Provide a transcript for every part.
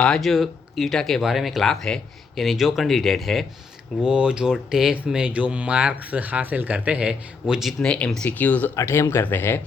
आज ईटा के बारे में क्लास है। यानी जो कैंडिडेट है वो जो टेस्ट में जो मार्क्स हासिल करते हैं, वो जितने एमसीक्यूज़ अटेम्प्ट करते हैं,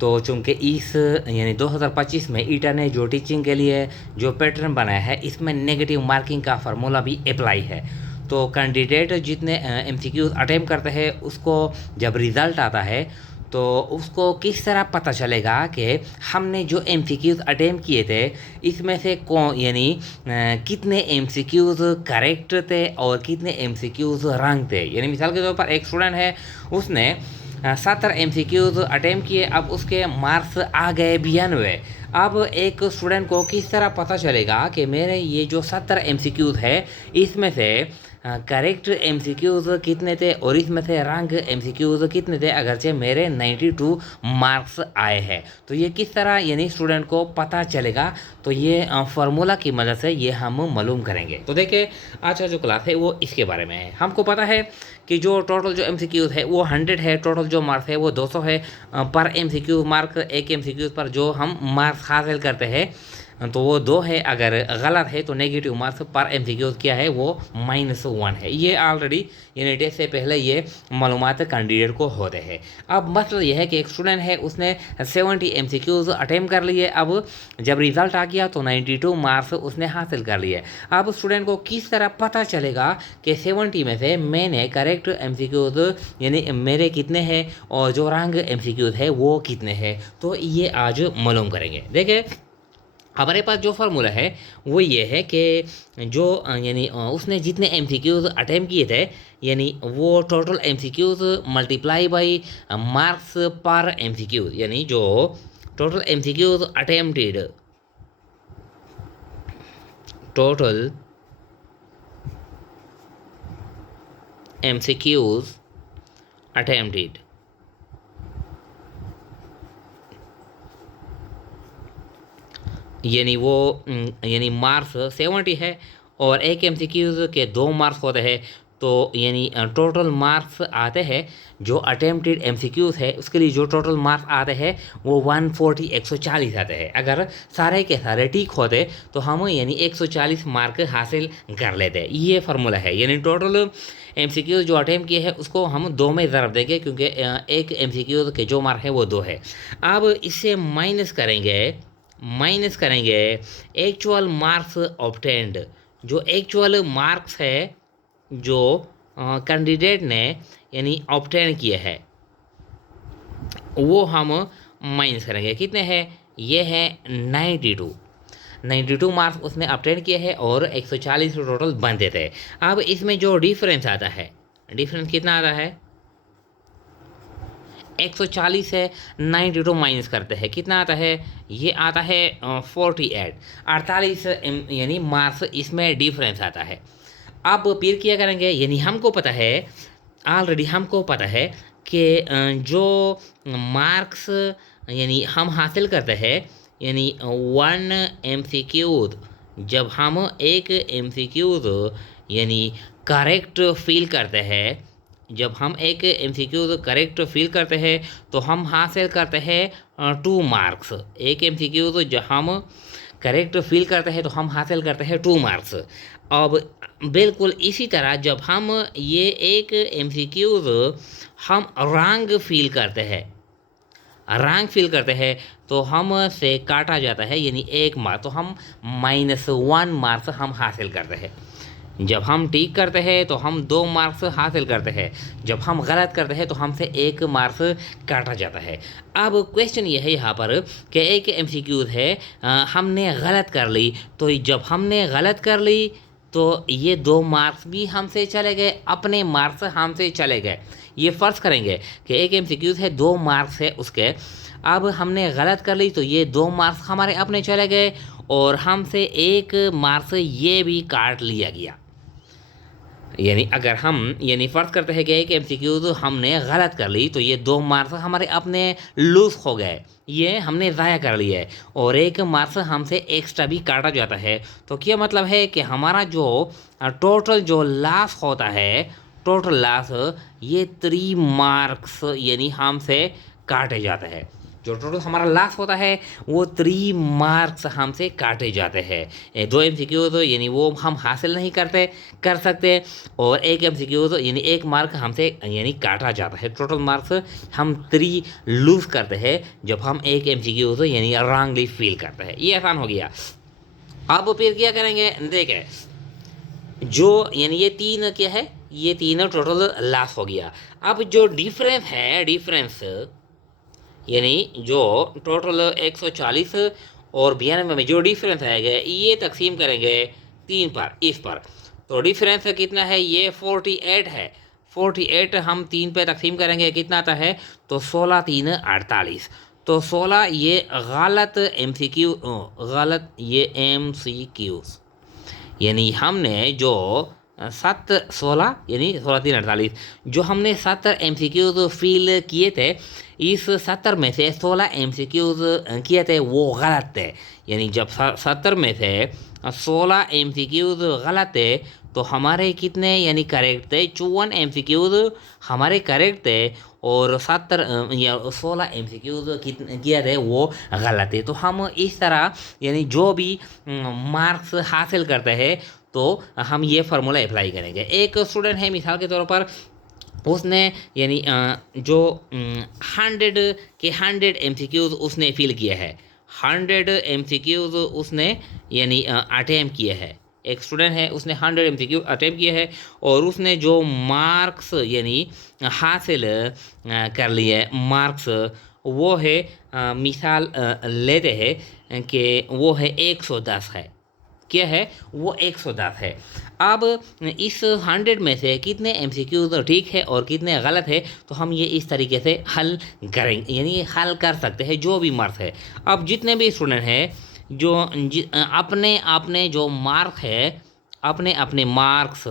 तो चूँकि इस यानी 2025 में ईटा ने जो टीचिंग के लिए जो पैटर्न बनाया है, इसमें नेगेटिव मार्किंग का फार्मूला भी अप्लाई है। तो कैंडिडेट जितने एमसीक्यूज़ अटेम्प्ट करते हैं, उसको जब रिज़ल्ट आता है तो उसको किस तरह पता चलेगा कि हमने जो एमसीक्यूज़ अटेम्प्ट किए थे, इसमें से कौन यानी कितने एमसीक्यूज़ करेक्ट थे और कितने एमसीक्यूज़ रॉन्ग थे। यानी मिसाल के तौर पर एक स्टूडेंट है, उसने 70 एमसीक्यूज़ अटेम्प्ट किए, अब उसके मार्क्स आ गए 92। अब एक स्टूडेंट को किस तरह पता चलेगा कि मेरे ये जो 70 एमसीक्यूज़ है, इसमें से करेक्ट एमसीक्यूज़ कितने थे और इसमें से रॉन्ग एमसीक्यूज़ कितने थे, अगरचे मेरे 92 मार्क्स आए हैं। तो ये किस तरह यानी स्टूडेंट को पता चलेगा, तो ये फार्मूला की मदद से ये हम मालूम करेंगे। तो देखिए, आज का जो क्लास है वो इसके बारे में है। हमको पता है कि जो टोटल जो एमसीक्यूज़ है वो 100 है, टोटल जो मार्क्स है वो 200 है। पर एमसीक्यू मार्क, एक एमसीक्यूज़ पर जो हम मार्क्स हासिल करते हैं तो वो 2 है। अगर गलत है तो नेगेटिव मार्क्स पर एमसीक्यू क्या है, वो -1 है। ये ऑलरेडी यानी टेस्ट से पहले ये मालूमात कैंडिडेट को होते हैं। अब मसला ये है कि एक स्टूडेंट है, उसने 70 एमसीक्यूज़ अटेम्प्ट कर लिए। अब जब रिज़ल्ट आ गया तो 92 मार्क्स उसने हासिल कर लिए। अब स्टूडेंट को किस तरह पता चलेगा कि 70 में से मैंने करेक्ट एमसीक्यूज़ यानी मेरे कितने हैं और जो रॉन्ग एमसीक्यूज़ है वो कितने हैं, तो ये आज मालूम करेंगे। देखिए, हमारे पास जो फार्मूला है वो ये है कि जो यानी उसने जितने एमसीक्यूज़ अटेम्प्ट किए थे, यानी वो total MCQs multiply by marks पर एमसीक्यूज़, यानी जो total MCQs attempted, total MCQs attempted, यानी वो यानी मार्क्स 70 है और एक एमसीक्यूज़ के 2 मार्क्स होते हैं। तो यानी टोटल मार्क्स आते हैं जो अटेम्प्टेड एमसीक्यूज़ है, उसके लिए जो टोटल मार्क्स आते हैं वो 140 140 आते हैं। अगर सारे के सारे ठीक होते तो हम यानी 140 मार्क हासिल कर लेते। ये फार्मूला है। यानी टोटल एमसीक्यूज़ जो अटेम्प्ट किए हैं उसको हम 2 में ज़रब देंगे, क्योंकि एक एमसीक्यूज़ के जो मार्क है वो 2 है। अब इससे माइनस करेंगे एक्चुअल मार्क्स ऑब्टेन्ड। जो एक्चुअल मार्क्स है जो कैंडिडेट ने यानी ऑब्टेन किए हैं, वो हम माइनस करेंगे। कितने हैं? ये है 92 मार्क्स उसने ऑब्टेन किए हैं और 140 टोटल बनते थे। अब इसमें जो डिफरेंस आता है, डिफरेंस कितना आता है? 140 है, 92 माइनस करते हैं, कितना आता है? ये आता है 48 48 यानी मार्क्स इसमें डिफरेंस आता है। अब फिर क्या करेंगे, यानी हमको पता है, ऑलरेडी हमको पता है कि जो मार्क्स यानी हम हासिल करते हैं, यानी 1 एमसीक्यूज़, जब हम एक एमसीक्यूज़ यानी करेक्ट फील करते हैं, जब हम एक एमसीक्यू करेक्ट फील करते हैं तो हम हासिल करते हैं 2 मार्क्स। एक एमसीक्यू जो हम करेक्ट फील करते हैं तो हम हासिल करते हैं 2 मार्क्स। अब बिल्कुल इसी तरह जब हम ये एक एमसीक्यू हम रॉन्ग फील करते हैं, तो हम से काटा जाता है, यानी 1 मार्क, तो हम -1 मार्क्स हम हासिल करते हैं। जब हम ठीक करते हैं तो हम 2 मार्क्स हासिल करते हैं, जब हम गलत करते हैं तो हमसे 1 मार्क्स काटा जाता है। अब क्वेश्चन ये है यहाँ पर कि एक एमसीक्यूज़ है, हमने गलत कर ली, तो जब हमने गलत कर ली तो ये 2 मार्क्स भी हमसे चले गए, अपने मार्क्स हमसे चले गए। ये फ़र्ज़ करेंगे कि एक एमसीक्यूज़ है, 2 मार्क्स है उसके, अब हमने गलत कर ली तो ये 2 मार्क्स हमारे अपने चले गए और हमसे 1 मार्क्स ये भी काट लिया गया। यानी अगर हम यानी फ़र्ज़ करते हैं कि एक एमसीक्यूज़ हमने गलत कर ली तो ये 2 मार्क्स हमारे अपने लूज़ हो गए, ये हमने ज़ाया कर लिया है और 1 मार्क्स हमसे एक्स्ट्रा भी काटा जाता है। तो क्या मतलब है कि हमारा जो टोटल जो लॉस होता है, टोटल लॉस, ये 3 मार्क्स यानी हमसे काटे जाते हैं। जो टोटल हमारा लॉस होता है वो 3 मार्क्स हमसे काटे जाते हैं। 2 MCQ तो यानी वो हम हासिल नहीं कर सकते, और 1 MCQ तो यानी 1 मार्क हमसे यानी काटा जाता है। टोटल मार्क्स हम 3 लूज़ करते हैं जब हम 1 MCQ तो यानी रॉन्गली फील करते हैं। ये आसान हो गया। अब फिर क्या करेंगे, देखें जो यानी ये 3 क्या है, ये 3 टोटल लॉस हो गया। अब जो डिफरेंस है, डिफरेंस यानी जो टोटल 140 और 92 में जो डिफरेंस आएगा ये तकसीम करेंगे 3 पर, इस पर। तो डिफरेंस कितना है, ये 48 है। 48 हम 3 पे तकसीम करेंगे, कितना आता है, तो 16 3 48। तो 16 ये गलत MCQ, गलत ये MCQs, यानी हमने जो 16 यानी 16 3 48 जो हमने 70 MCQs फील किए थे, इस 70 में से 16 MCQs किए थे वो गलत थे। यानी जब 70 में से 16 MCQs गलत थे तो हमारे कितने यानी करेक्ट थे, 54 MCQs हमारे करेक्ट थे, और 70 या 16 MCQs कितने किए थे वो गलत थे। तो हम इस तरह यानी जो भी मार्क्स हासिल करते हैं तो हम ये फार्मूला अप्लाई करेंगे। एक स्टूडेंट है मिसाल के तौर पर, उसने यानी जो 100 के 100 MCQs उसने फिल किया है, 100 MCQs उसने यानी अटेम्प्ट किए हैं। एक स्टूडेंट है उसने 100 MCQ अटेम्प्ट किए हैं और उसने जो मार्क्स यानी हासिल कर लिए मार्क्स वो है मिसाल लेते हैं कि वो है 110 है, क्या है वो 110 है। अब इस 100 में से कितने MCQ तो ठीक है और कितने गलत है, तो हम ये इस तरीके से हल करेंगे, यानी हल कर सकते हैं जो भी मार्क्स है। अब जितने भी स्टूडेंट हैं जो अपने अपने जो मार्क है, अपने अपने मार्क्स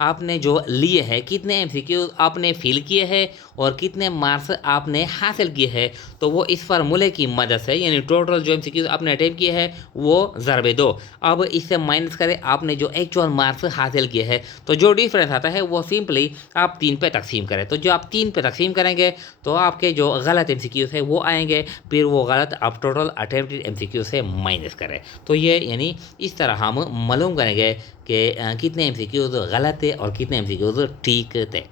आपने जो लिए हैं, कितने MCQ आपने फिल किए हैं और कितने मार्क्स आपने हासिल किए हैं, तो वो इस फार्मूले की मदद से यानी टोटल जो MCQ आपने अटेम्प्ट किए हैं वो ज़रबे 2, अब इससे माइनस करें आपने जो एक्चुअल मार्क्स हासिल किए हैं, तो जो डिफरेंस आता है वो सिंपली आप 3 पे तकसीम करें। तो जो आप 3 पे तकसीम करेंगे तो आपके जो गलत MCQ है वो आएंगे, फिर वो गलत आप टोटल अटेम्प्टेड MCQ से माइनस करें। तो ये यानी इस तरह हम मालूम करेंगे कि कितने MCQ गलत थे और कितने MCQ ठीक थे।